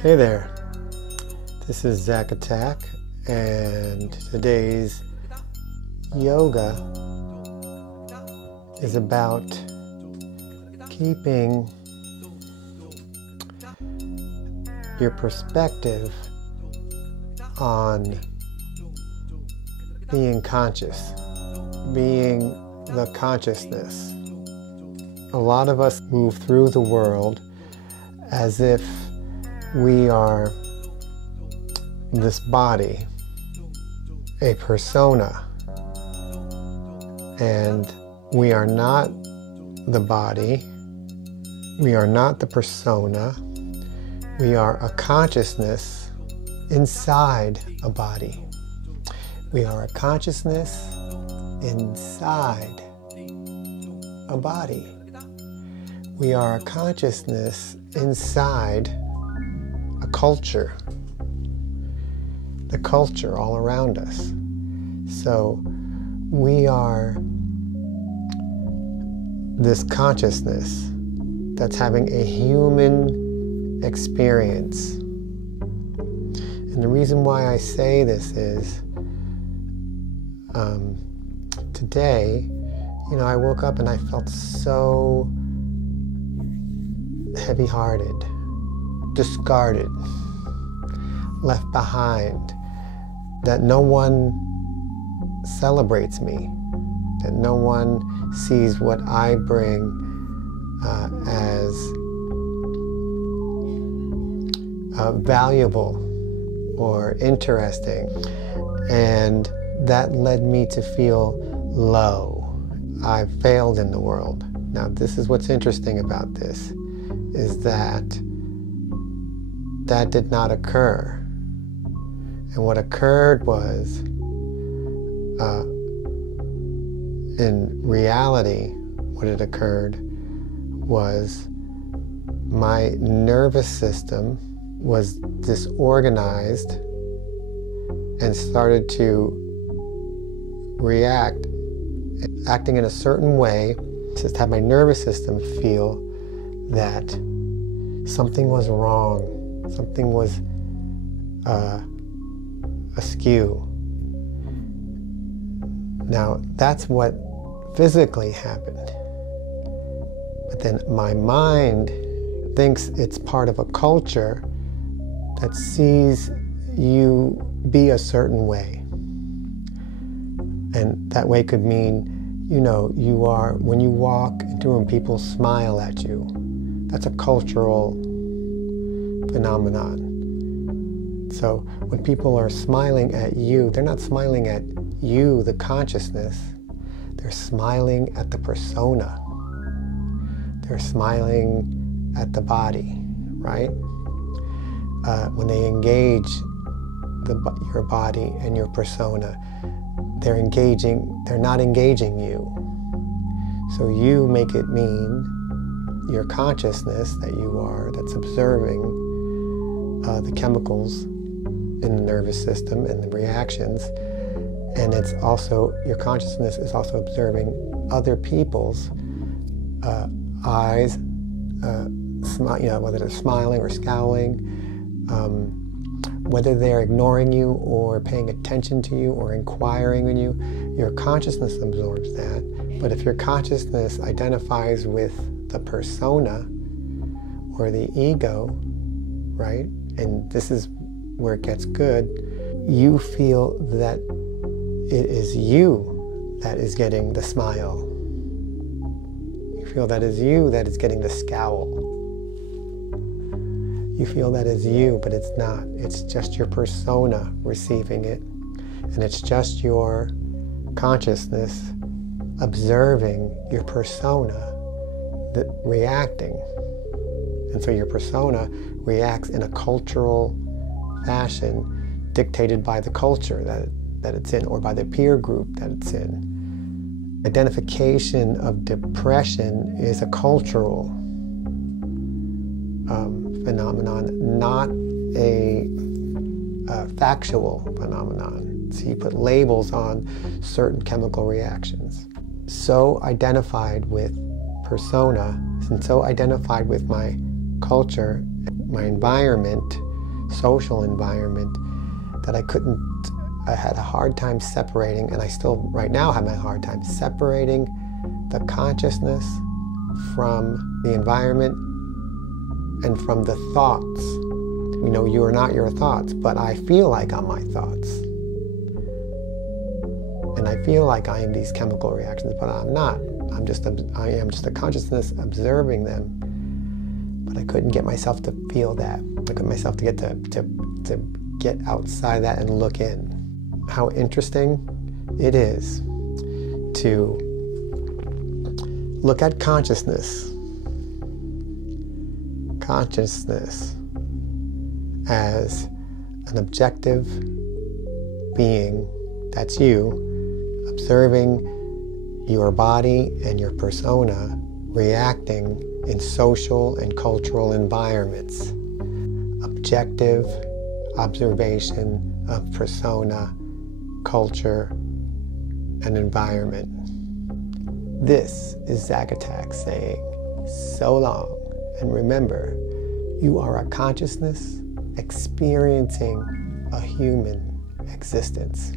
Hey there, this is Zach Attack, and today's yoga is about keeping your perspective on being conscious, being the consciousness. A lot of us move through the world as if we are this body, a persona, and we are not the body, we are not the persona, we are a consciousness inside a body. We are a consciousness inside a body. We are a consciousness inside a culture, the culture all around us. So we are this consciousness that's having a human experience. And the reason why I say this is today, I woke up and I felt so heavy-hearted, discarded, left behind, that no one celebrates me, that no one sees what I bring as valuable or interesting. And that led me to feel low. I failed in the world. Now, this is what's interesting about this, is that did not occur. And what occurred was, in reality, what had occurred was my nervous system was disorganized and started to react, acting in a certain way, to have my nervous system feel that something was wrong. Something was askew. Now, that's what physically happened. But then my mind thinks it's part of a culture that sees you be a certain way. And that way could mean, you are, when you walk into a room, people smile at you. That's a cultural phenomenon. So when people are smiling at you, they're not smiling at you, the consciousness. They're smiling at the persona. They're smiling at the body, right? When they engage your body and your persona, they're not engaging you. So you make it mean your consciousness that you are, that's observing the chemicals in the nervous system and the reactions. And it's also, your consciousness is also observing other people's eyes, whether they're smiling or scowling, whether they're ignoring you or paying attention to you or inquiring in you. Your consciousness absorbs that. But if your consciousness identifies with the persona or the ego, right? And this is where it gets good. You feel that it is you that is getting the smile. You feel that is you that is getting the scowl. You feel that is you, but it's not. It's just your persona receiving it. And it's just your consciousness observing your persona reacting. And so your persona reacts in a cultural fashion dictated by the culture that it's in, or by the peer group that it's in. Identification of depression is a cultural phenomenon, not a factual phenomenon. So you put labels on certain chemical reactions. So identified with persona, and so identified with my culture, my environment, social environment that I had a hard time separating, and I still right now have a hard time separating the consciousness from the environment and from the thoughts. You know, you are not your thoughts, but I feel like I'm my thoughts. And I feel like I am these chemical reactions, but I'm not. I am just a consciousness observing them. But I couldn't get myself to feel that. I couldn't myself to get outside that and look in. How interesting it is to look at consciousness as an objective being, that's you, observing your body and your persona reacting in social and cultural environments. Objective observation of persona, culture, and environment. This is Zagatak saying, so long, and remember, you are a consciousness experiencing a human existence.